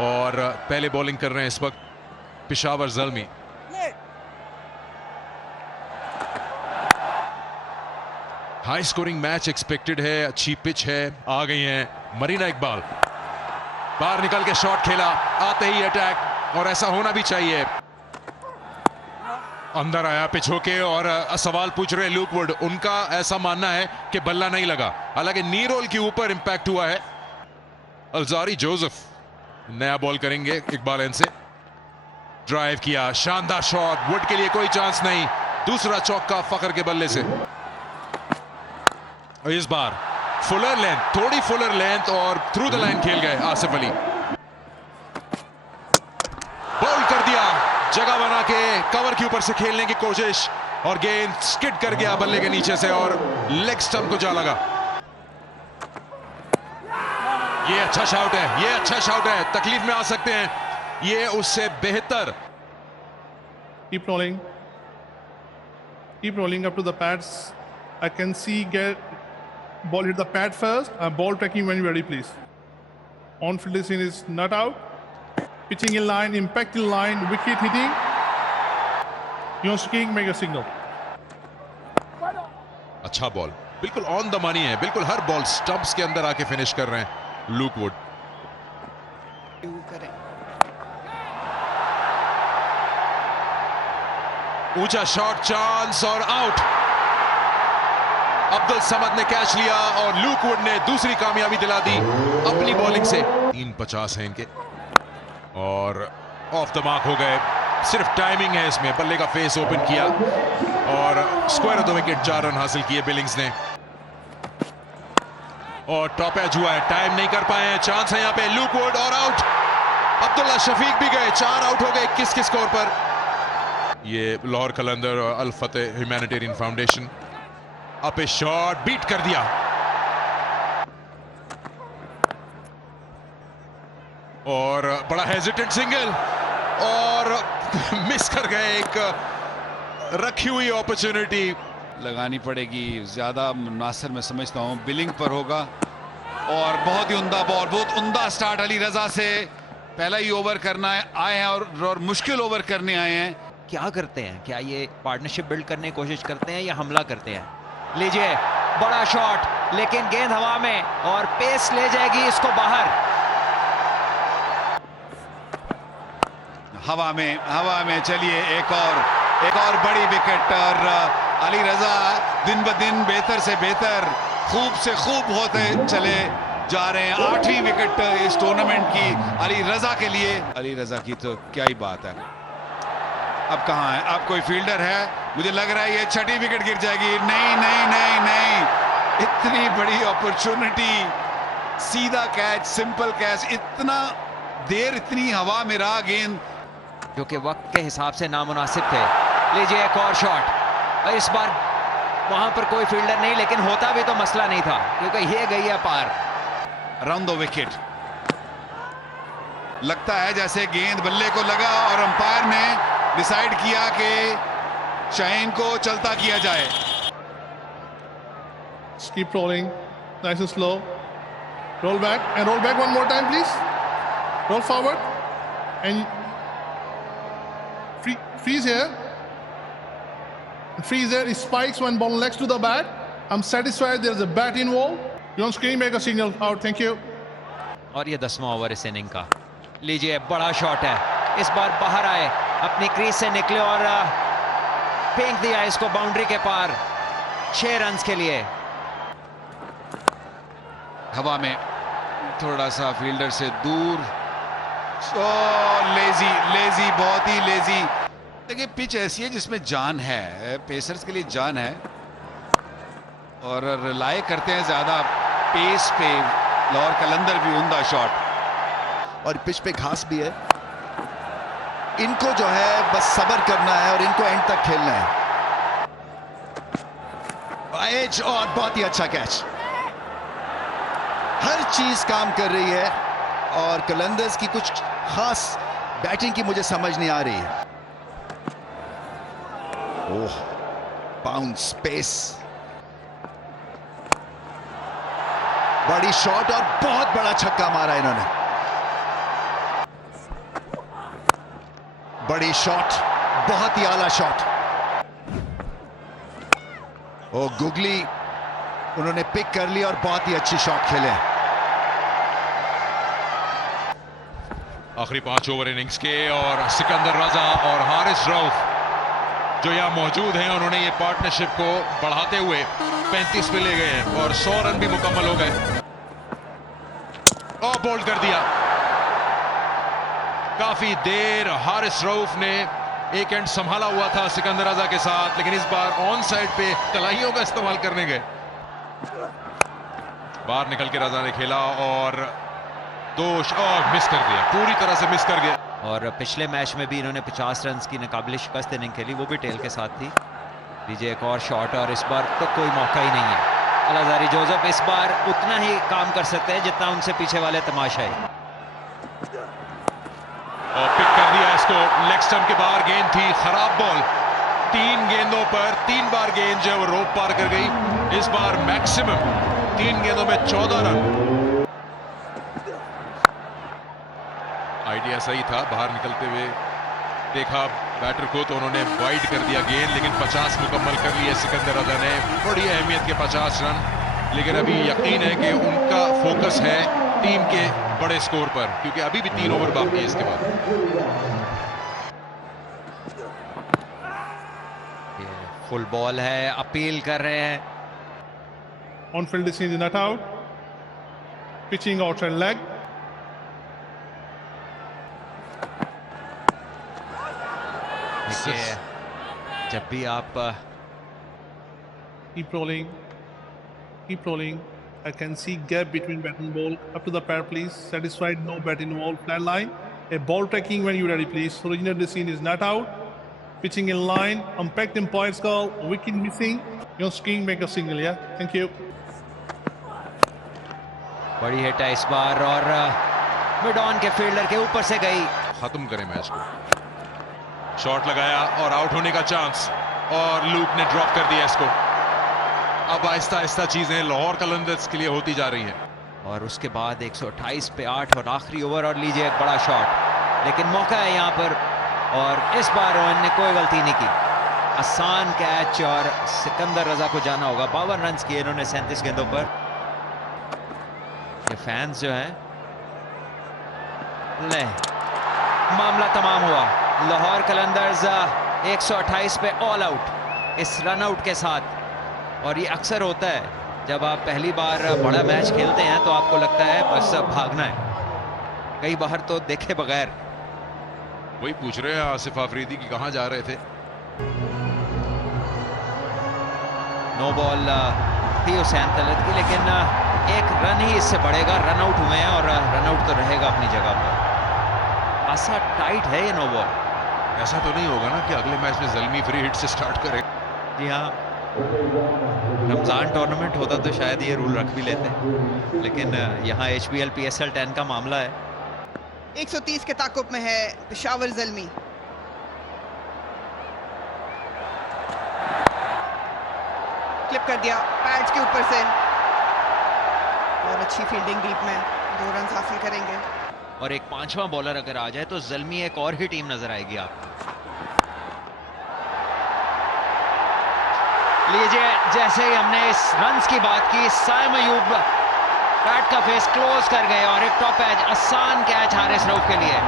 और पहले बॉलिंग कर रहे हैं इस वक्त Peshawar Zalmi. High scoring match expected है, अच्छी पिच है। आ गई हैं मरीना इकबाल, बाहर निकल के शॉट खेला, आते ही अटैक, और ऐसा होना भी चाहिए। अंदर आया पिच होके और सवाल पूछ रहे हैं लुक वुड। उनका ऐसा मानना है कि बल्ला नहीं लगा, हालांकि नी रोल के ऊपर इंपैक्ट हुआ है। अल्जारी जोसेफ नया बॉल करेंगे इकबाल एंड से। ड्राइव किया, शानदार शॉट, वुड के लिए कोई चांस नहीं। दूसरा चौका फखर के बल्ले से। इस बार फुलर लेंथ, थोड़ी फुलर लेंथ, और थ्रू द लाइन खेल गए आसिफ अली। बॉल कर दिया, जगह बना के कवर के ऊपर से खेलने की कोशिश, और गेंद स्किड कर गया बल्ले के नीचे से और लेग स्टंप को जा लगा। ये अच्छा शॉट है, ये अच्छा शॉट है, तकलीफ में आ सकते हैं ये उससे बेहतर। Keep rolling. Keep rolling up to the pads. I can see get ball hit the pad first. Ball tracking when you're ready, please. On field scene is not out. Pitching in line, impact in line, wicket hitting. You're skiing, make a signal. अच्छा ball, बिल्कुल on the money है, बिल्कुल हर ball stumps के अंदर आके finish कर रहे हैं लुक वुड। ऊंचा शॉट, चांस और आउट। अब्दुल समद ने कैच लिया और लुक वुड ने दूसरी कामयाबी दिला दी अपनी बॉलिंग से। 350 है इनके और ऑफ द मार्क हो गए। सिर्फ टाइमिंग है इसमें, बल्ले का फेस ओपन किया और square of the wicket 4 run हासिल किए बिलिंग्स ने। और टॉप एज हुआ है, टाइम नहीं कर पाए हैं। चांस है यहाँ पे, लुक वुड और आउट। अब्दुल्ला शफीक भी गए, 4 आउट हो गए 21 के स्कोर पर। ये लाहौर कलंदर और अल फतेह ह्यूमैनिटेरियन फाउंडेशन। अप ए शॉट, बीट कर दिया और बड़ा हेजिटेंट सिंगल और मिस कर गए एक रखी हुई अपॉर्चुनिटी। लगानी पड़ेगी, ज्यादा मुनासिर मैं समझता हूं बिलिंग पर होगा। और बहुत ही उम्दा बॉल, बहुत उम्दा स्टार्ट अली रजा से। पहला ही ओवर करना है आए हैं और मुश्किल ओवर करने आए हैं। क्या करते हैं, क्या ये पार्टनरशिप बिल्ड करने की कोशिश करते हैं या हमला करते हैं? लीजिए बड़ा शॉट, लेकिन गेंद हवा में और पेस ले जाएगी इसको बाहर। हवा में चलिए एक और बड़ी विकेट। और अली रजा दिन ब दिन बेहतर से बेहतर, खूब से खूब होते चले जा रहे हैं। 8वीं विकेट इस टूर्नामेंट की अली रजा के लिए। अली रजा की तो क्या ही बात है। अब कहां है, अब कोई फील्डर है? मुझे लग रहा है ये 6ठी विकेट गिर जाएगी। नहीं, इतनी बड़ी अपॉर्चुनिटी, सीधा कैच, सिंपल कैच, इतना देर इतनी हवा में रहा गेंद, जो कि वक्त के हिसाब से नामुनासिब थे। लीजिए एक और शॉट, और इस बार वहां पर कोई फील्डर नहीं, लेकिन होता भी तो मसला नहीं था क्योंकि ये गई है पार। Round the wicket. लगता है जैसे गेंद बल्ले को लगा और अंपायर ने डिसाइड किया कि शाहीन को चलता किया जाए। Keep rolling. Nice and slow. Roll back and roll back one more time, please. Roll forward and freeze here. Freeze there. It spikes when ball next to the bat. I'm satisfied there's a bat involved. You on screen, make a signal out. Thank you. और ये 10वां over इस inning का। लीजिए बड़ा shot है, इस बार बाहर आए, अपनी क्रीज से निकले और फेंक दिया इसको बाउंड्री के पार 6 रन के लिए। हवा में थोड़ा सा फील्डर से दूर। लेजी, बहुत ही लेजी। देखिए पिच ऐसी है जिसमें जान है, पेसर्स के लिए जान है और रिलाय करते हैं ज्यादा पेस पे। लाहौर कलंदर भी उम्दा शॉट, और पिच पे घास भी है। इनको जो है बस सब्र करना है और इनको एंड तक खेलना है। एज और बहुत ही अच्छा कैच, हर चीज काम कर रही है और कलंदर्स की कुछ खास बैटिंग की मुझे समझ नहीं आ रही है। ओह, बाउंस, पेस, बड़ी शॉट और बहुत बड़ा छक्का मारा इन्होंने। बड़ी शॉट, बहुत ही आला शॉट। ओ गुगली उन्होंने पिक कर लिया और बहुत ही अच्छी शॉट खेले। आखिरी 5 ओवर इनिंग्स के और सिकंदर रजा और हारिस रऊफ जो यहां मौजूद हैं, उन्होंने ये पार्टनरशिप को बढ़ाते हुए 35 पे ले गए हैं और 100 रन भी मुकम्मल हो गए। और बोल्ड कर दिया। काफी देर हारिस रऊफ ने एक एंड संभाला हुआ था सिकंदर रजा के साथ, लेकिन इस बार ऑन साइड पे तलाइयों का इस्तेमाल करने गए। बाहर निकल के रजा ने खेला और दोष और मिस कर दिया, पूरी तरह से मिस कर गया। और पिछले मैच में भी इन्होंने 50 रन की नाकाबिले शिकस्त इनिंग खेली, वो भी टेल के साथ थी। लीजिए एक और शॉट और इस बार तो कोई मौका ही नहीं है। अलजारी जोसेफ इस बार उतना ही काम कर सकते हैं जितना उनसे पीछे वाले तमाशाई। और पिक कर दिया इसको, लेग स्टंप के बाहर गेंद थी, खराब बॉल। 3 गेंदों पर 3 बार गेंद जो है वो रोप पार कर गई। इस बार मैक्सिमम 3 गेंदों में 14 रन। आइडिया सही था, बाहर निकलते हुए देखा बैटर को तो उन्होंने वाइड कर दिया गेंद, लेकिन 50 मुकम्मल कर लिए सिकंदर रजा ने। बड़ी अहमियत के 50 रन, लेकिन अभी यकीन है कि उनका फोकस है टीम के बड़े स्कोर पर, क्योंकि अभी भी 3 ओवर बाकी है इसके बाद। फुल बॉल है, अपील कर रहे हैं। On field decision is not out. Pitching outside leg. देखिए जब भी आप Keep rolling. Keep rolling. I can see gap between bat and ball. Up to the pad, please. Satisfied? No bat involved. Flat line. A ball tracking when you're ready, please. Original decision is not out. Pitching in line. Impact umpires call. Wicket missing. Your screen make a signal. Yeah. Thank you. बड़ी hit है इस बार और mid on के fielder के ऊपर से गई। खत्म करें मैच को। शॉट लगाया और आउट होने का चांस, और लूक ने ड्रॉप कर दिया इसको। अब आहिस्ता आहिस्ता चीजें लाहौर कलंदर्स के लिए होती जा रही हैं। और उसके बाद 128 पे 8 और आखिरी ओवर, और लीजिए एक बड़ा शॉट, लेकिन मौका है यहाँ पर और इस बार रोहन ने कोई गलती नहीं की। आसान कैच और सिकंदर रजा को जाना होगा। 52 रन किए इन्होंने 37 गेंदों पर। ये फैंस जो हैं, ले मामला तमाम हुआ। लाहौर कलंदर्स 128 पे ऑल आउट इस रन आउट के साथ। और ये अक्सर होता है जब आप पहली बार बड़ा मैच खेलते हैं तो आपको लगता है बस भागना है, कई बार तो देखे बगैर। वही पूछ रहे हैं आसिफ आफरीदी की कहां जा रहे थे। नो बॉल थी हुसैन तलत की, लेकिन एक रन ही इससे बढ़ेगा। रन आउट हुए हैं और रन आउट तो रहेगा अपनी जगह पर। ऐसा टाइट है ये नो बॉल। ऐसा तो नहीं होगा ना कि अगले मैच में ज़ल्मी फ्री हिट से स्टार्ट करे। जी हाँ, रमजान टूर्नामेंट होता तो शायद ये रूल रख भी लेते, लेकिन यहाँ HBL PSL 10 का मामला है। 130 के ताकुब में है पेशावर ज़ल्मी। क्लिप कर दिया पैड्स के ऊपर से, और अच्छी फील्डिंग डीप में 2 रन हासिल करेंगे। और एक 5वां बॉलर अगर आ जाए तो ज़ल्मी एक और ही टीम नजर आएगी आपको। लीजिए जैसे ही हमने इस रन्स की बात की, साइम अयूब बैट का फेस क्लोज कर गए और एक टॉप एज आसान कैच हारिस रऊफ के लिए।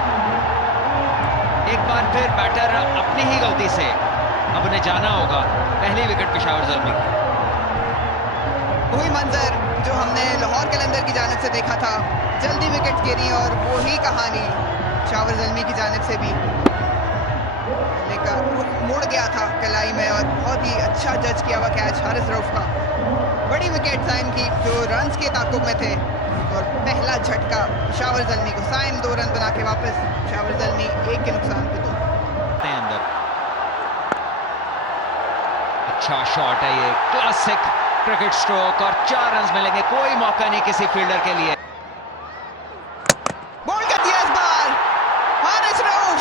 एक बार फिर बैटर अपनी ही गलती से अब उन्हें जाना होगा। पहली विकेट पेशावर ज़ल्मी की। वही मंजर जो हमने लाहौर कलंदर की जानिब से देखा था, जल्दी विकेट गिरी, और वही कहानी पेशावर ज़ल्मी की जानिब से भी। लेकर रुख मुड़ गया था कलाई में, और बहुत ही अच्छा जज किया हुआ कैच हारिस रऊफ का। बड़ी विकेट साइम की जो रन्स के ताकुब में थे, और पहला झटका पेशावर ज़ल्मी को। साइम 2 रन बना के वापस, पेशावर ज़ल्मी 1 के नुकसान पे 2। अंदर अच्छा शॉट है ये, क्लासिक क्रिकेट स्ट्रोक, और 4 रन मिलेंगे। कोई मौका नहीं किसी फील्डर के लिए। बॉल कर दिया इस बार हारिस रऊफ।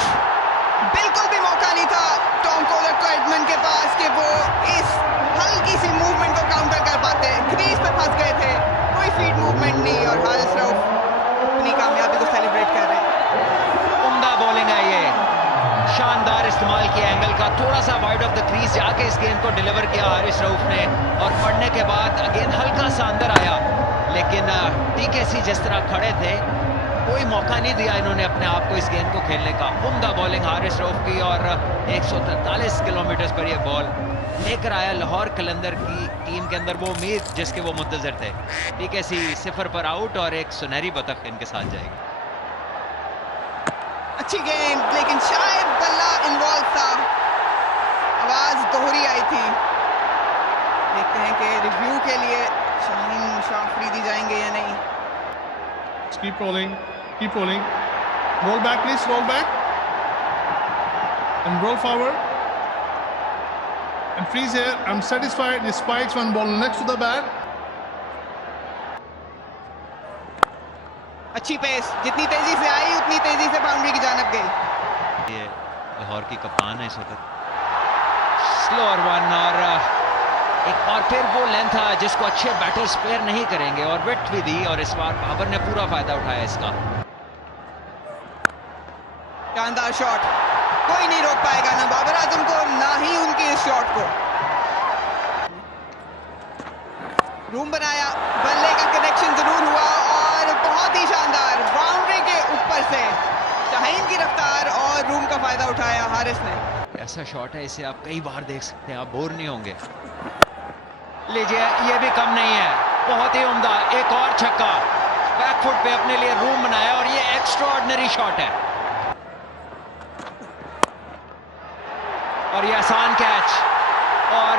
बिल्कुल भी मौका नहीं था टॉम कोलर को एडमंड के पास कि वो इस हल्की सी मूवमेंट को काउंटर कर पाते। क्रीज पे फंस गए थे, कोई फीड मूवमेंट नहीं, और हारिस रऊफ अपनी कामयाबी को सेलिब्रेट कर रहे हैं। उम्दा बॉलिंग है ये, शानदार इस्तेमाल किया एंगल का, थोड़ा सा वाइड ऑफ द क्रीज जाके इस गेंद को डिलीवर किया हारिस रऊफ ने, और पढ़ने के बाद गेंद हल्का सा अंदर आया, लेकिन टीकेसी जिस तरह खड़े थे कोई मौका नहीं दिया इन्होंने अपने आप को इस गेंद को खेलने का। उम्दा बॉलिंग हारिस रऊफ की, और 143 किलोमीटर पर यह बॉल लेकर आया लाहौर कलंदर की टीम के अंदर वो उम्मीद जिसके वो मुंतजर थे। टीकेसी 0 पर आउट और एक सुनहरी बतख इनके साथ जाएगी। अच्छी गेंद, लेकिन शायद बल्ला इन्वॉल्व था, आवाज दोहरी आई थी। देखते हैं कि रिव्यू के लिए शाहीन शाह अफरीदी जाएंगे या नहीं। Keep rolling, keep rolling. Roll back, please, roll back. And roll forward. And freeze here. I'm satisfied. He spikes one ball next to the bat. अच्छी पेस, जितनी तेजी से आई उतनी तेजी से बाउंड्री की जानब गई। ये लाहौर की कप्तान है इस वक्त। स्लोअर वन, और एक और फिर वो लेंथ था जिसको अच्छे बैटर स्पेयर नहीं करेंगे, और विट भी दी, और इस बार बाबर ने पूरा फायदा उठाया इसका। शानदार शॉट, कोई नहीं रोक पाएगा ना बाबर आजम को, ना ही उनकी इस शॉट को। रूम बनाया, बल्ले का कनेक्शन जरूर हुआ, और बहुत ही शानदार बाउंड्री के ऊपर से शाहीन की रफ्तार और रूम का फायदा उठाया हारिस ने। ऐसा शॉट है, इसे आप कई बार देख सकते हैं, आप बोर नहीं होंगे। लीजिए, ये भी कम नहीं है, बहुत ही उम्दा, एक और छक्का, बैकफुट पे अपने लिए रूम बनाया, और ये एक्स्ट्राऑर्डिनरी शॉट है, और ये आसान कैच, और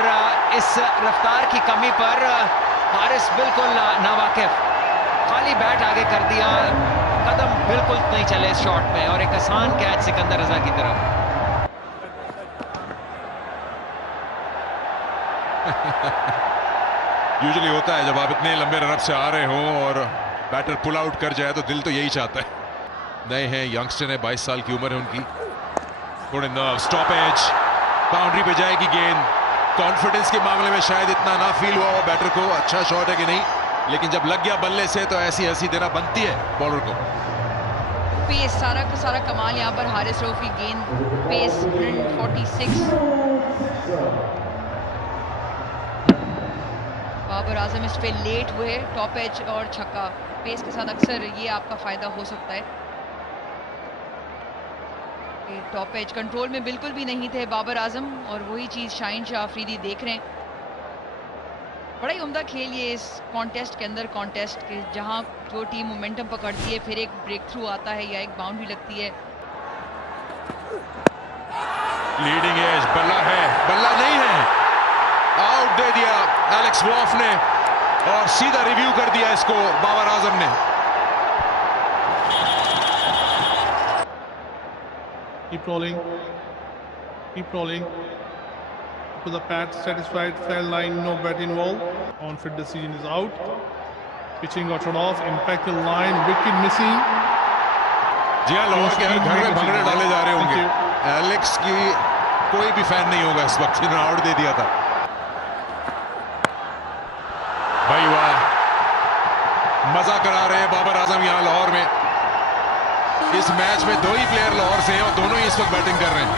इस रफ्तार की कमी पर हारिस बिल्कुल नावाकिफ, खाली बैट आगे कर दिया, कदम बिल्कुल नहीं चले इस शॉट में, और एक आसान कैच सिकंदर रजा की तरफ। यूजुअली होता है जब आप इतने लंबे रनअप से आ रहे हो और बैटर पुल आउट कर जाए तो दिल तो यही चाहता है। नए हैं, यंगस्टर है, 22 साल की उम्र है उनकी। थोड़े नर्व, स्टॉपेज, बाउंड्री पे जाएगी गेंद। कॉन्फिडेंस के मामले में शायद इतना ना फील हुआ हो बैटर को, अच्छा शॉट है कि नहीं, लेकिन जब लग गया बल्ले से तो ऐसी हंसी देना बनती है बॉलर को। पेस सारा का सारा कमाल यहाँ पर हारिस रऊफ की गेंद, पेस 146। बाबर आजम इस पे लेट हुए, टॉप एज और छक्का, पेस के साथ अक्सर ये आपका फायदा हो सकता है। टॉप एज कंट्रोल में बिल्कुल भी नहीं थे बाबर आजम, और वही चीज़ शाहीन शाह अफरीदी देख रहे हैं। बड़ा ही उम्दा खेल ये इस कॉन्टेस्ट के अंदर, कॉन्टेस्ट के जहां जो टीम मोमेंटम पकड़ती है, फिर एक ब्रेक थ्रू आता है या एक बाउंड्री लगती है। लीडिंग एज, बल्ला है, बल्ला नहीं है, आउट दे दिया एलेक्स वॉफ ने, और सीधा रिव्यू कर दिया इसको बाबर आजम ने। Keep rolling. Keep rolling. To the pad, satisfied, fair line, no bat involved. On-field decision is out. Pitching got run off. Impact the line. Wicket missing. जी हाँ, लाहौर के हर घर में भंगड़े डाले जा रहे होंगे। एलेक्स की कोई भी फैन नहीं होगा इस वक्त, इन्होंने आउट दे दिया था। भाई वाह, मजा करा रहे हैं बाबर आजम यहाँ लाहौर में। इस मैच में दो ही प्लेयर लाहौर से हैं और दोनों ही इस वक्त बैटिंग कर रहे हैं।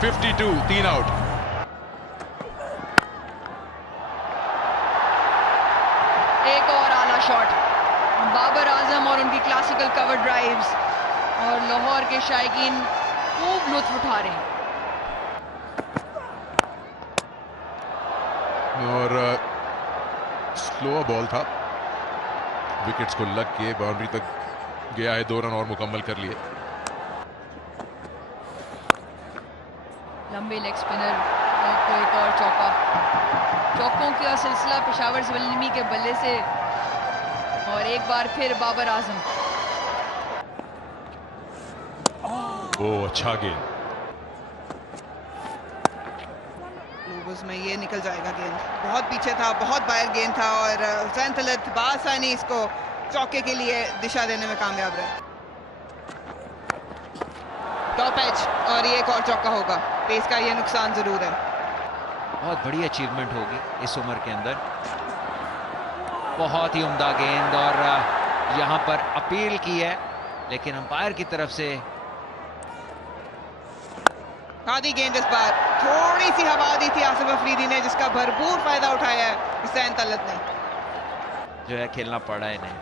52, 3 आउट। एक और आला शॉट, बाबर आजम और उनकी क्लासिकल कवर ड्राइव्स, और लाहौर के शायकीन खूब लुत्फ उठा रहे हैं। और स्लो बॉल था, विकेट्स को लग के बाउंड्री तक गया है, 2 रन और मुकम्मल कर लिए। लंबे लेग स्पिनर को एक और चौका, चौकों का सिलसिला पेशावर ज़ल्मी के बल्ले से, और एक बार फिर बाबर आजम। ओ अच्छा गेंद, लोगों में ये निकल जाएगा गेंद, बहुत पीछे था, बहुत बाहर गेंद था, और हुसैन तलत बासानी इसको चौके के लिए दिशा देने में कामयाब रहे। टॉप एज, और ये एक और चौका होगा, पेस का ये नुकसान जरूर है। बहुत बड़ी अचीवमेंट होगी इस उम्र के अंदर। बहुत ही उम्दा गेंद, और यहाँ पर अपील की है, लेकिन अंपायर की तरफ से आधी गेंद इस बार थोड़ी सी हवा दी थी आसिफ अफरीदी ने, जिसका भरपूर फायदा उठाया है हुसैन तलत ने। जो है खेलना पड़ा इन्हें।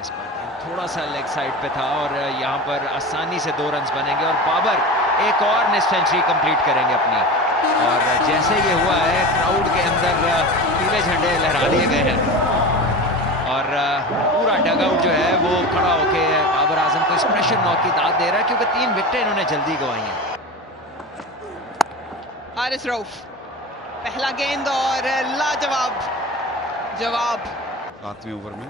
इस बार थोड़ा सा लेग साइड पे था और यहाँ पर आसानी से 2 रन बनेंगे और बाबर एक और नेस्ट सेंचुरी कंप्लीट करेंगे अपनी। और जैसे ये हुआ है क्राउड के अंदर पीले झंडे लहरा दिए गए हैं और पूरा डगआउट जो है वो खड़ा होके बाबर आजम को इस प्रेशर नॉक की दाद दे रहा है, क्योंकि 3 विकेटें इन्होंने जल्दी गंवाई हैं। हारिस रऊफ पहला गेंद और लाजवाब जवाब। 7वें ओवर में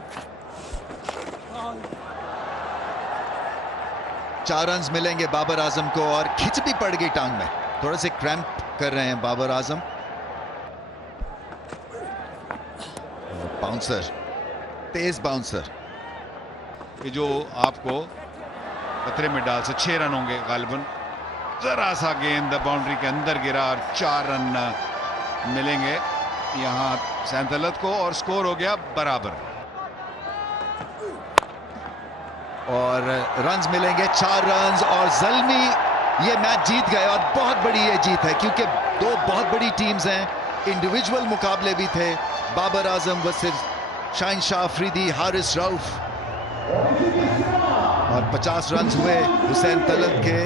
4 रन मिलेंगे बाबर आजम को और खिंच भी पड़ गई टांग में, थोड़े से क्रैम्प कर रहे हैं बाबर आजम। बाउंसर, तेज बाउंसर, ये जो आपको खतरे में डाल से 6 रन होंगे गालिबन। जरा सा गेंद बाउंड्री के अंदर गिरा और 4 रन मिलेंगे यहां हुसैन तलत को और स्कोर हो गया बराबर। और रन्स मिलेंगे 4 रन और ज़ल्मी ये मैच जीत गए और बहुत बड़ी ये जीत है, क्योंकि 2 बहुत बड़ी टीम्स हैं, इंडिविजुअल मुकाबले भी थे। बाबर आजम वर्सेस शाहिनशाह अफरीदी, हारिस रऊफ, और 50 रन हुए हुसैन तलत के।